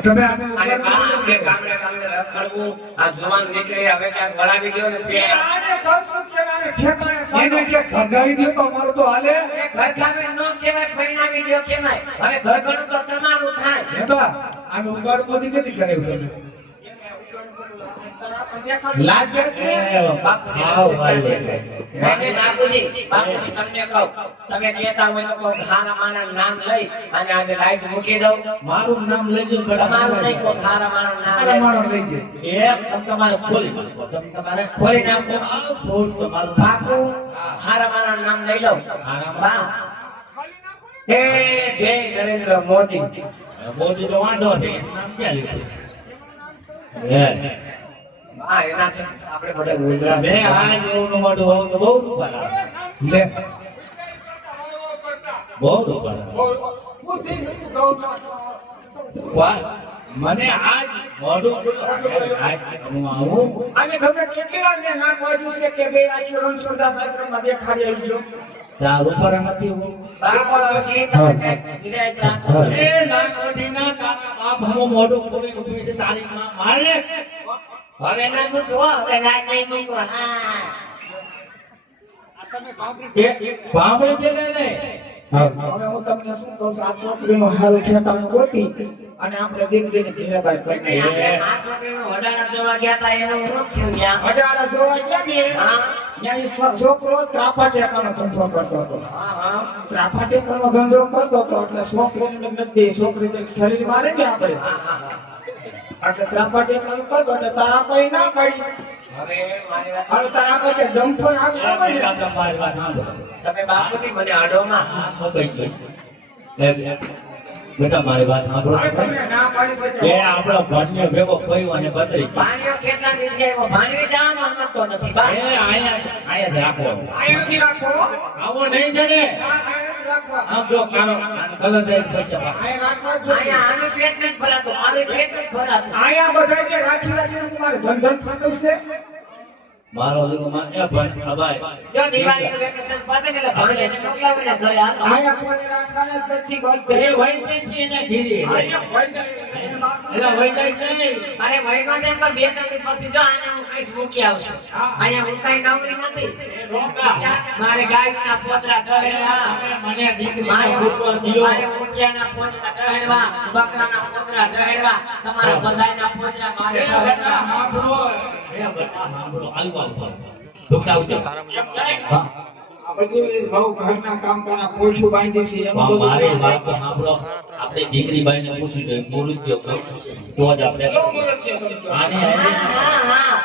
તમે અને ગામડે ગામડે રખડવું આ જવાન દીકરી હવે ક્યાંક વળાવી ગયો ને આને બસ કેવાને ઠેકાણે એને કે ખગાવી દે તો અમારું તો હાલે ઘર ખાવે નો કહેવાય પરિણામી ગયો કેમાય હવે ઘર ઘરું તો તમારું થાય નેતા આને ઉગાડ બોધી નથી કરાયું તમે લાજ બાપુજી તમને કહું તમે કહેતા હોય તો કોઈ ખારા માના નામ લઈ અને આજે લાઈજ મૂકી દઉં મારું નામ લેજો તમારું નહીં કોઈ ખારા માના નામ લઈ જાય એક તમારે ખોલી નાખો તમારે ખોલી નાખો ફોડ તમારું પાકું ખારા માના નામ લઈ લઉં બા એ જય નરેન્દ્ર મોદી મોદી તો વાંધો છે નામ ક્યાં લીધું હા એના છે આપણે બધા ગુજરાત મેં આ જેવું મોઢું હોવું તો બહુ રૂપાળ આવે. લે બહુ રૂપાળ આવે. વાહ, મને આજ મોઢું આજ હું આવું અને તમને કેટલી વાર મેં ના કહ્યું છે કે બે આ રણછોડદાસ આશ્રમમાં દેખાડી આવજો ત્યાં રૂપાળ નથી હું બાપો વચ્ચે તમે ગિરાય તા એ નાનોડીના કાકા બાપ હમો મોઢું ખોલી ઊભી છે તારીખમાં મારે હવે ના મૂકો હવે લાજ નહીં મૂકો હા બાબે દે ને હવે હું તમને શું કહું છું આ છોકરીનો હાલ ઠેકાણે ગોતી અને આપણે દીકરીને ઘેર બાર કરી આપણે આ છોકરીનો વડાળા જોવા ગયા તા એનું શું થયું ત્યાં અડાળા જોવા ગયા ને હા ત્યાં ઈ છોકરો ત્રાપા ટેકાનો ધંધો કરતો હતો હા હા ત્રાપા ટેકાનો ધંધો કરતો હતો એટલે છોકરીને નથી છોકરી તો શરીર મારે ને આપણે એટલે ત્રાપા ટેકાનો કરતો એટલે તારા કોઈ ના પડી હવે મારી વાત અને તારા પાસે ડમ્પર આવતો હોય ને તમારી વાત સાંભળો તમે બાપુજી મને અડોમાં બેટા મારી વાત સાંભળો હવે તમને ના પાડી શકે એ આપણો ભણ્યો ભેગો કયો અને બદરી પાણીઓ કેટલા દિવસે આવ્યો ભાણવી જવાનો હમતો નથી બા એ આયા જ રાખો આયથી રાખો આવો નહીં જડે આયથી રાખો આમ જો કાનો કલર જાય પૈસા આય રાખવા જોઈએ આયા આનું પેટ નથી ભરાતું મારું પેટ નથી ભરાતું આયા બધાને રાખી રાખીને તમારે ધંધન ખાતું છે મારો દીકરો એ ભણ અબાય જો દિવાળીનું વેકેશન પતે ને એટલે ભાણેજને મોકલાવીને ઘરે હાલો આયા કોઈને રાખવાના જ નથી એ બધે વઈ જાય છે એના ઘીરે આયા ભાઈ જાય એલા વઈ જાય નહીં અરે મહિનો છે તો 2 તારીખ પછી જો આને હું કઈશ મૂકી આવશું અહીંયા હું કઈ નવરી નથી રોકા મારે ગાયના પોતરા ટહેડવા મને દીકરી મારે પૂછવા દિયો મારે ઊંટિયાના પોતરા ટહેડવા બકરાના પોતરા ટહેડવા તમારા બધાયના પોતરા મારે ટહેડવા સાંભળો એ બધા સાંભળો આલવા ઉપર ડોકા ઉતર આ બધું બહુ ઘરના કામ કરા પોછું બાંધી છે એનું બધું મારી વાત તો સાંભળો આપણે દીકરી બાઈને પૂછી દે મુરુદ્યો તો જ આપણે આને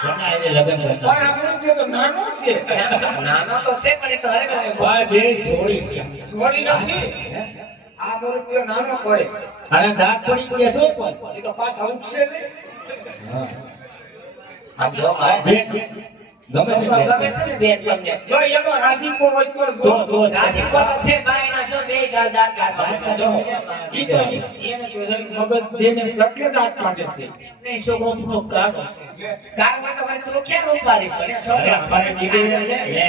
ઘણા એને લગન પણ કરતા આપણે તો નાનો છે નાનો તો છે પણ એ તો હરે ભાઈ બે જોડી છે છોડી નથી આ મુરત્યો નાનો પડે અને દાંત પડી ગયા શું પણ એ તો પાછા ઉઠશે ને આ જો ભાઈ બે ગમે છે બે. ગમે છે ને બેન તમને જો એનો રાજીપો હોય તો તો રાજીપો તો છે બાયના જો બે ગાલ દાંત કાઢવા જો ઈ તો એને તો જરીક મગજ દેને સટલે દાંત કાઢે છે નહીં શોભનો કાઢો ગાલ માં તો મારે તો ક્યાં રૂપારી છે અરે છોકરા અમારી દીકરી લે લે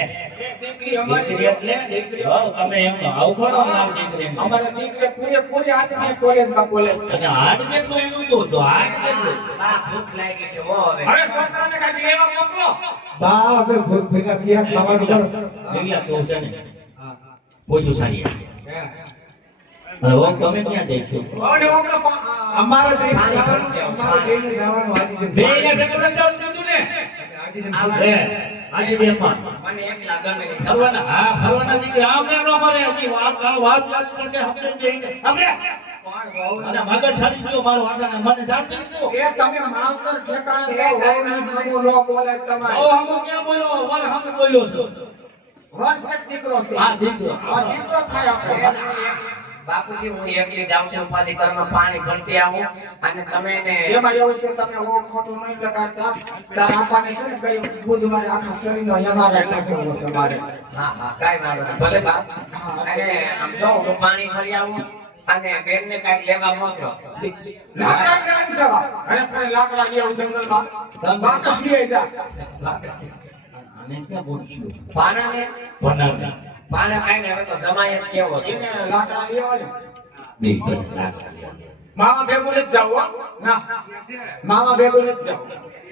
દીકરી અમારી દીકરી એટલે હો તમે એમ આવું કરો મારી દીકરીને અમારા દીકરે પૂરે હાથમાં કોલેજમાં કોલેજ અને હાથ કેટલો એનું તો હાથ કેટલો બા ભૂખ લાગી છે હો હવે હવે છોકરાને કાઢી લેવા મોકલો બા અમે ભૂત ભેગા ત્યાં ખાવાનું કરો એકલા તો છે ને પોચું સારી અને ઓમ તમે ક્યાં જઈશું ઓને મોકલો અમારે બે પાણી જવાનું ભરી અમારે બેને જવાનું આજે બે ને ઢગલો જાવ દીધું ને લે આજે બે માં મને એકલા ગમે છે. ફરવાના હા ફરવાના દીકરી આમ કેમ ન કરે હજી વાત પડશે હપ્તે જઈને હમણે અને મગજ છડી ગયો મારો આટાને મને જાણતી નતું એ તમે માવતર ઠેકાણે છો હોવની સામું નો બોલે તમારે ઓ હમ ક્યાં બોલ્યો વર હમ બોલ્યો છું વર્ષ દીકરો છે આ દીકરો આ દીકરો થાય આપણે બાપુજી હું એકલી જાઉં છું ઉપાધિ કરવામાં પાણી ભરતી આવું અને તમે એને એમાં એવું છે તમે ઓ ખોટું નહીં લગાડતા તાર આપાને છે ને કઈ બુધવારે આખા શરીરનો એમઆરઆઈ લાગ્યો છે મારે હા હા કાઈ વાંધો નહીં ભલે બાપ અને આમ જો હું પાણી ભરી આવું અને બેન ને કઈક લેવા મોકલો લાકડા ક્યાં જવા અને કોઈ લાકડા લેવું જંગલમાં બાકસ લઈ જા આને ક્યાં બોલશું પાણા ને બનાવના પાણા ખાઈને હવે તો જમાયત કેવો છે એને લાકડા લેવા ને બે વર્ષ લાગ મામા ભેગું નથી જાવ હો ના મામા ભેગું નથી જાવ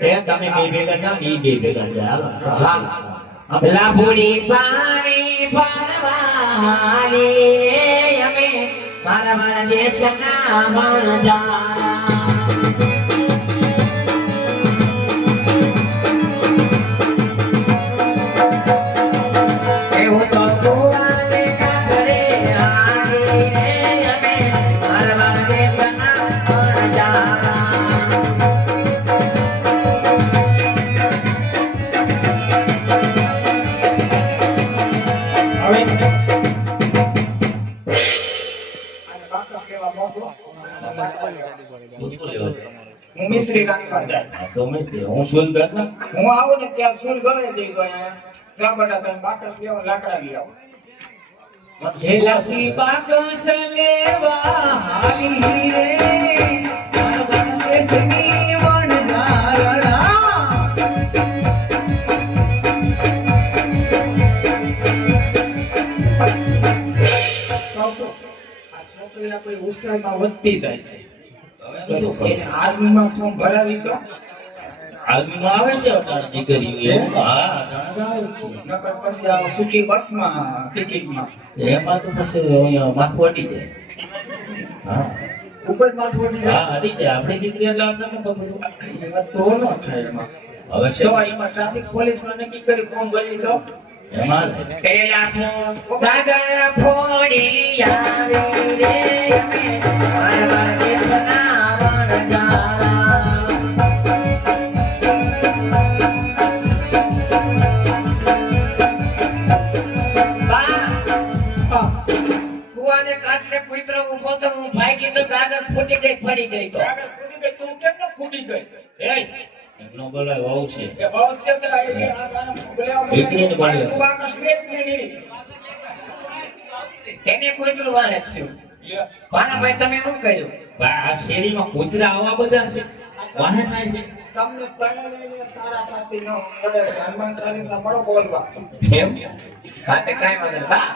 એ તમે બે ભેગા જાઓ ને ઈ બે ભેગા જાય હાલો લાભુડી પાણી પારવાની અમે મારા દેશના વણજારા એવું તો કુવાને કાંકરે આવીને અમે મારા દેશના વણજારા હું મિસ્ત્રી રાખવા જાય હું શું કરના હું આવું ને ત્યાં સુર ગળે દઈ ગયો અહીંયા જા બેટા તમે બાકસ લેવો લાકડા લઈ આવો જેલાફી બાકસ લેવા હાલી રે મારા દેશની વણજારા આપણી ઉત્સાહમાં વધતી જાય છે આર્મીમાં ફોર્મ ભરાવી તો આર્મીમાં આવે છે અટાણ દીકરીઓ એવું હા અટાણ આવે છે નકર પછી આ સિટી બસમાં ટિકિટમાં એમાં તો પછી અહીંયા માથું અડી જાય હા ઉપર માં થોડી હા અડી જાય આપણી દીકરી એટલે આપણને ખબર એમાં તો ન થાય એમાં હવે તો છે એમાં ટ્રાફિક પોલીસમાં નક્કી કરી ફોર્મ ભરી દો એમાં પેલા કાગળ ફોડી આવી રે અમે મારા દેશના વણજારા કુવાને કાંઠે કુતરો ઊભો તો હું ભાગી તો કાગળ ફૂટી ગઈ પડી ગઈ તો આગળ ફૂટી ગઈ તું કેમ ન ફૂટી ગઈ એય એમનો બોલાય વહુ છે કે બહુ ક્ષેત્ર આવી આ ગાના બોલ્યા દીકરીને બોલ્યા. તું બાકસ લેટ ને નહીં એને કુતરું વાહે થયું ભાણાભાઈ તમે શું કહ્યું આ શેરીમાં કૂતરા આવા બધા છે વાહે થાય છે તમને તણાવીને સારા સાથી ન મળે હનુમાન ચાલીસા મળો બોલવા એમ વાતે કાંઈ વાંધો બા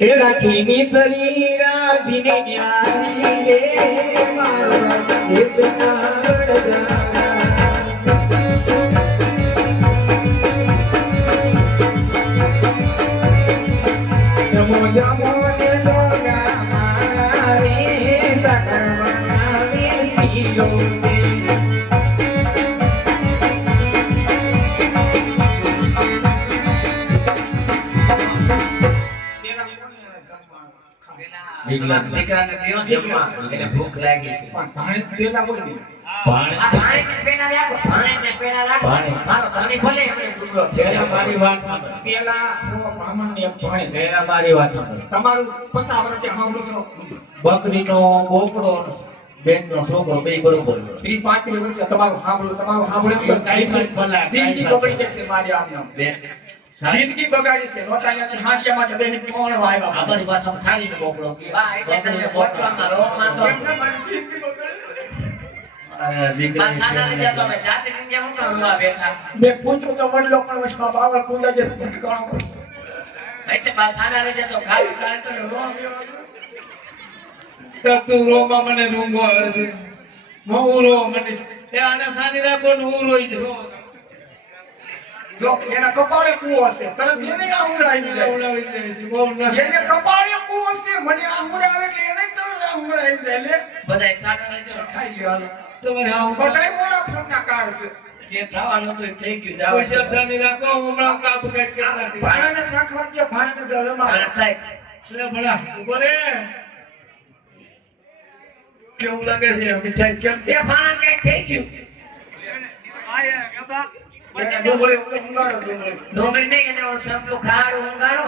એ રાખીની શરીરા ધીને ન્યારી રે મારા દેશના વડજારા જમો જમો ને લોગા મારે સકરવાને સીલો સે દીકરાને દેવો જમવા એને ભૂખ લાગી છે પાણી પીતા કોઈ નહીં પાણી આ ભાણેજને પેલા રાખો ભાણેજને પેલા રાખો ભાણે. મારો ધણી ભલે એમને દુબળો છે પેલા મારી વાત સાંભળ. પેલા બ્રાહ્મણની એક ભાણી પેલા મારી વાત સાંભળ. તમારું 50 વર્ષે સાંભળો બકરીનો બોકડો બેનનો છોકરો બે બરોબર 30-35 વર્ષે તમારું સાંભળો એ કાંઈ પણ ભલા, જિંદગી કાંઈ બગડી જશે મારી આમને બેન જિંદગી બગાડી છે નોતા ત્યાંથી હાંડિયામાંથી બેન કોણ વાયવા અમારી ભાષામાં સાડીનો બોકડો કે બા એ છે તમે પહોંચવામાં રોમાં તો એમને મારી જિંદગી બગાડી બા સાના લઈ જાતો અમે જાસી ની જેમ હું કરવા બેઠા મેં પૂછ્યું તો વડલો પણ વશમાં બાવળ પૂજા જે ભટકાણો ऐसे बा साना લઈ જાતો ખાલી તું રોમાં મને રૂંગો આવે છે હું રો મને એ આને સાની રાખો ને હું રોઈ જાઉં જો એના કપાળે કૂવો હશે તરત એને આંગળાઈ જાય જેને કપાળે કૂવો હશે મને આંગળાવે એટલે એને તરત આંગળાઈ જાય લે બધાય સાના લઈ જાતો ખાઈ ગયો તમારે આવું બધાય મોડા ફોનના કાર્ડ છે જે થવાનું તો થઈ ગયું જાવ પૈસા સાની રાખો હમણાં કાપ કઈ કરતા ભાણાને સાખવા કે ભાણાને જલમાં સાહેબ છે ભલા ઉભો રે કેવું લાગે છે મીઠાઈ કેમ એ ભાણ કઈક થઈ ગયું ડુંગળી ઉંગાડો ડુંગળી ડોંગરી નહીં એને ઓલો સંપલો ખાડો ઊંઘાડો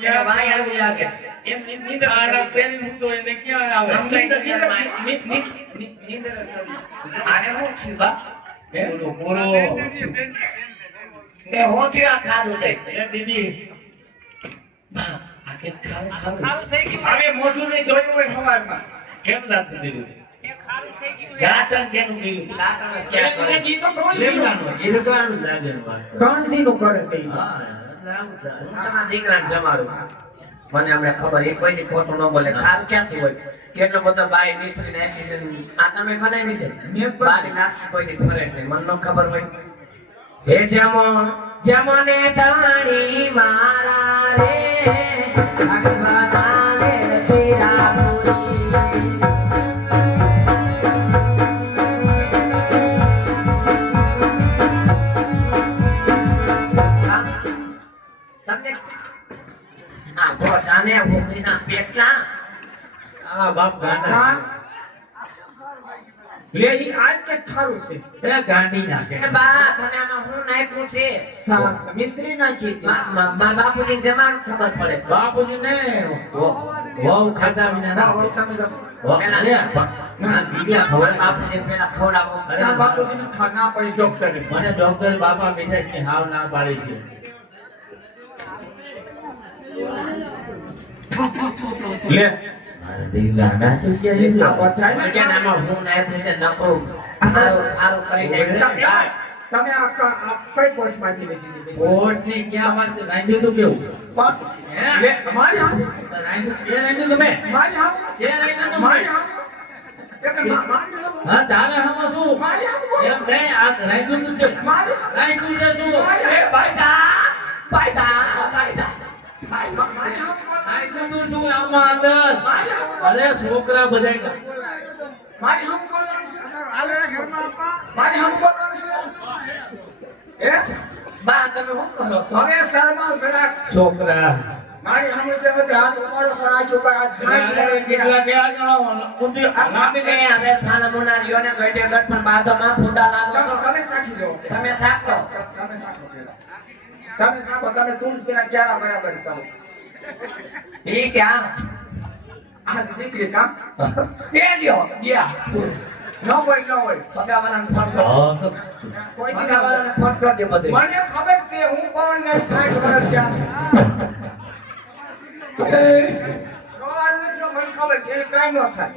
એના ભાઈ આવી લાગે છે એમ નીંદર આના પેલી મૂકો એને ક્યાં આવે નીંદર સડી આને હું છું બા પૂરો પૂરો તે હોથી આ ખાધું તે એ દીદી બા આ કે ખાવું હવે મોઢું નહીં ધોયું હોય સવારમાં કેમ લાગતું દીદી દાંતન કેનું ગયું દાંતન ક્યાં કરે ઈ તો કોણ લીમડાનું ઈરકાનું લાગે વાત ગાંધીનું કરે છે ઈ. હા એટલે આવું થાય હું તમારા દીકરાને જમાડું મને હમણાં ખબર એ કોઈ દી ખોટું ન બોલે ખાર ક્યાંથી હોય કેટલો બધો બાઈ મિસ્ત્રી નાખી છે આ તમે બનાવી છે બારી નાખશે કોઈ દી ફરે નહીં મને ન ખબર હોય હે જમને તાણી મારા રે ભગવાના રે શિરાપુરી તમને આ ભોજાને ભૂખરીના પેટલા આ બાપ ગાંડા લે ઈ આજ કે ખારું છે એ ગાંડીના છે એ બા તમે આમાં હું નાખ્યું છે મિશ્રી નાખી હતી. મારા બાપુજી જમાનું ખબર પડે બાપુજી ને વહુ ખાધા વિના ના ના, હોય. તમે તો- વહુ ને ના બીજા ખવડાવે. બાપુજી પેલા ખવડાવો અચ્છા, બાપુજીને ના પડી ડોક્ટરે. મને ડોક્ટર બાપા મીઠાઈ હાવ ના પાડી છે લે મારા દીકરા નાસી ગયા છે. આ બધાય ને કે આમાં હું નાખ્યું છે નકરું ખારું કરી નાખ્યું છે. તમે આ કઈ પોસ્ટમાંથી વેચી દીધી? કોર્ટની ક્યાં વાત છે? રાંધ્યું તું કેવું? લે, મારી હામે. એ રાંધ્યું તમે? મારી હામે. એ રાંધ્યું તું? મારી હામે. એટલે મારી હામે. હા, તારે હામાં શું? મારી હામે બોલો. એમ નહીં, આ રાંધ્યું તું કેમ? મારી હામે. રાંધ્યું છે શું? મારી હામે. મારી હામે બોલો. રાંધ્યું તું શું આમાં અંદર? મારી હામે બોલો. અરે છોકરા બધાય મારી હામે બોલવાનું છે. મારી હામે બોલવાનું છે. બા તમે શું કરો છો હવે શરમાવ જરાક. છોકરા મારી સામે જે બધા હાથ ઉપાડો છો, આ છોકરા હાથ ઘણા જ કેટલા કેવા જણા ઊંધી લાંબી ગઈ હવે થાના મુનારીઓને ગઢે ગઢ પણ બાધોમાં ફૂંડા લાગો છો. તમે સાખી લો. તમે થાકો તમે સાખો પેલા. તમે સાખો, તમે તુલસીના ક્યારા બરાબર છો. ઈ ક્યાં આ દીકરી કામ દે દ્યો ગયા ન હોય ન હોય. ભગાવાલાને ફોન કરો હા તો કોઈ દી ના હોય. ભગાવાલાને ફોન કરજો બધું મને ખબર છે હું પણ ને 60 વર્ષ થયા. રોવાનું છો, મને ખબર છે, એને કાંઈ ન થાય.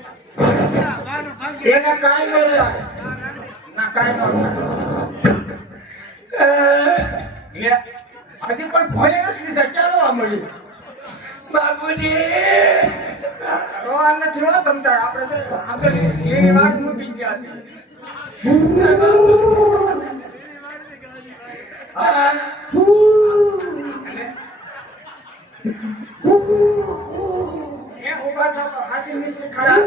એને કાંઈ ન થાય. ના, કાંઈ ન થાય. લે, હજી પણ ભોય નથી લીધા, ક્યાં રોવા મળ્યું? બાબુજી રોવા નથી હો તમતાર. આપણે એની વાત મૂકી ગયા છે. એ ઊભા થાઓ તો હાસી મિશ્રી ખરાબ.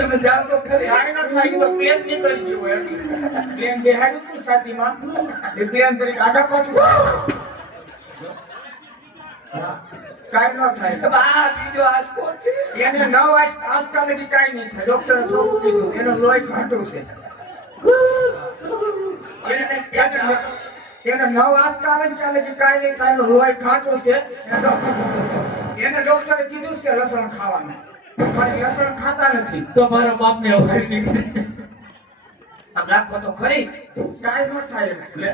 તમે જાઓ તો ખરી. હારી ન થાય તો પ્લેન નીકળી ગયું હોય એટલે. પ્લેન બેહાડ્યું તું છાતીમાં. એ પ્લેન તરીકે આગળ પાછું. કાંઈ ન થાય. બા બીજો આંચકો છે એને 9 આજકાલ લગી કાંઈ નહીં થાય. ડોક્ટરે ચોખ્ખું કીધું એનું લોહી ઘાટું છે. એને 9 આજકાલ આવે ને ચાલે કે કાંઈ નહીં થાય, એનું લોહી ઘાટું છે. એને ડોક્ટરે કીધું છે કે લસણ ખાવાનું, પણ એ લસણ ખાતા નથી. તો મારા બાપને ઓળખી છે. આમ રાખો તો ખરી કાંઈ ન થાય એને. લે.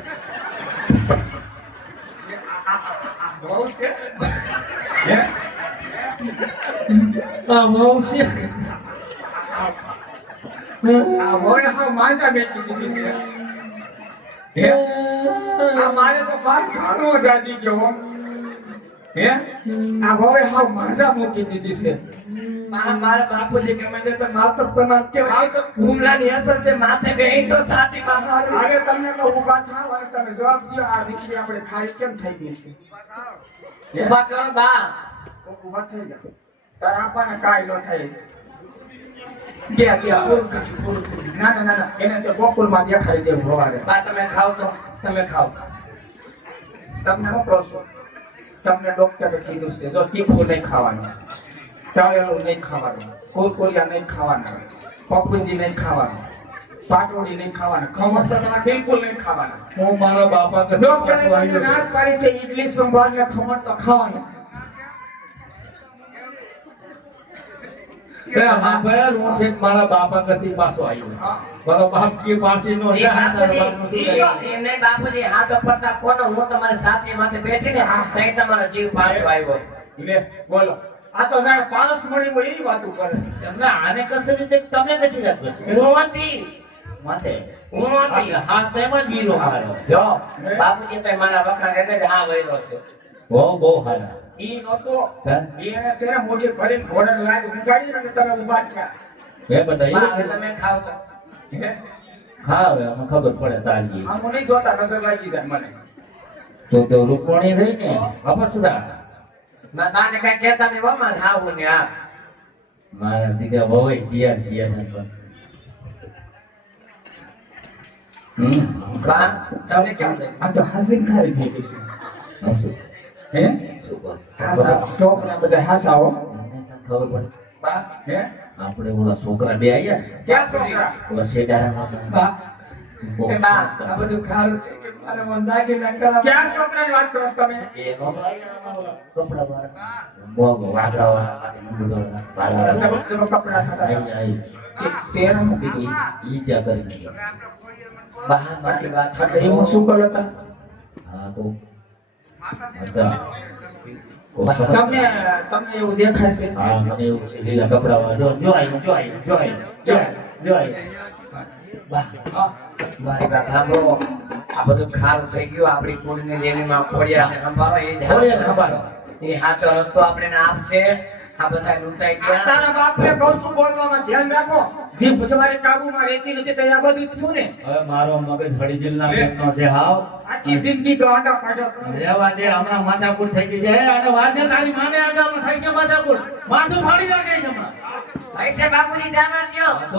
આ બહુ છે. લે. આ બહુ છે. આ વોય હાવ માંજા બેઠી દીધી છે. હે? આ મારે તો બાર ઘણો દાજી ગયો. હે? આ વોય હાવ માંજા મૂકી દીધી છે. મારા બાપુજી ગમે તે તો માતક તમાર કેવાય તો હુમલાની અસર છે માથે બેહી તો છાતીમાં મારું હવે તમને તો ઊભા થાવ અને તમે જવાબ દો. આ દીકરી આપણે ખાઈ કેમ થઈ ગઈ છે? ઉભા કરો બા ઊભા થઈ જાઓ. તાર આપણને કાંઈ ન થાય. ગયા ગયા પૂરું થઈ ગયું, પૂરું થઈ ગયું. ના ના ના ના, એને તો ગોકુળમાં દેખાડી દેવું સવારે. બા તમે ખાવ તો તમે ખાવ તમને શું કહું છું? તમને ડોક્ટરે કીધું છે જો તીખું નહીં ખાવાનું, તળેલું નહીં ખાવાનું, કુરકુરિયા નહીં ખાવાના, પપુજી નહીં ખાવાનું, પાટોડી નહીં ખાવાના, ખમણ તો તમારે બિલકુલ નહીં ખાવાના. હું મારા બાપા ડોક્ટરે તમને કદી ના પાડી છે ઈડલી સંભાર ને ખમણ તો ખાવાનું. મારા બાપા કદી પાછો આવ્યો. હા. મારો બાપ કે પાસે નો એ એમને બાપુજી હાથ પડતા કોનો હું તમારી સાથે માથે બેઠી ને તઈ તમારો જીવ પાછો આવ્યો લે બોલો. આ તો જાણે પારસ મળી હોય એવી વાતો કરે છે. એમને આને કશે રીતે તમે નથી રાખજો. હું હતી માથે હું હતી હા તેમ જ ગીરો મારો. જો બાપુજી તો મારા વખાણ એટલે જ હા વૈરો છે બહુ સારા. ઈ નહોતો હે? એને છે ને મોઢે ભરીને ઘોડાને લાજ ઉગાડી ને તમે ઊભા થયા એ બધા બા, એ હવે તમે ખાઓ તો હે? ખાવે અમને ખબર પડે તારી. આમ નહીં જોતા નજર લાગી જાય મને તો રૂપવાણી રહી ને અપસરા મારા બાને કઈ કહેતા નહીં હો, મારે ખાવું ને આ મારા દીકરા બહુ તૈયાર થયા છે પણ. બા તમને કેમ છે આ તો હાજર ખારી થઈ ગઈ છે શું હે શું કહો? હાસા છોકરા બધા હાસાઓ તમને ખબર પડે બા હે આપણે ઓલા છોકરા બે આયા છે ક્યાં છોકરા ઓલા શેડારામાં બા એ બા આ બધું ખારું છે કે મારે મંદાકી ન કરા ક્યાં છોકરાની વાત કરો તમે એનો કપડા વાગડા વાળા કપડા ખાતા તેનો મૂકી ઈ ત્યાં કરી નાખ્યો. બા મારી વાત એટલે એમાં શું કરો હતા હા તો હતા. તમને તમને એવું દેખાય છે હા મને એવું છે લીલા કપડા વાળા જો આઈ. બા મારી વાત સાંભળો આ બધું ખારું થઈ ગયું આપણી કુળની દેવીમાં ખોડિયાને સંભાળો એ ખોડિયાને સંભાળો. એ સાચો રસ્તો આપણે ને આપશે આ બધા લૂંટાઈ ગયા તારા બાપને કહું છું બોલવામાં ધ્યાન રાખો જીભ તમારી કાબુમાં રહેતી નથી તો આ બધું થયું ને હવે મારો મગજ હળી જિલ્લા પેટનો છે હાવ આખી જિંદગી ગાંડા પાછળ રેવા દે હમણાં માથાકૂટ થઈ ગઈ છે અને વાદે તારી માને આગળ થાય છે માથાકૂટ માથું ફાડી નાખે છે હમણાં. ભાઈ છે બાપુજી જાણવા દ્યો તો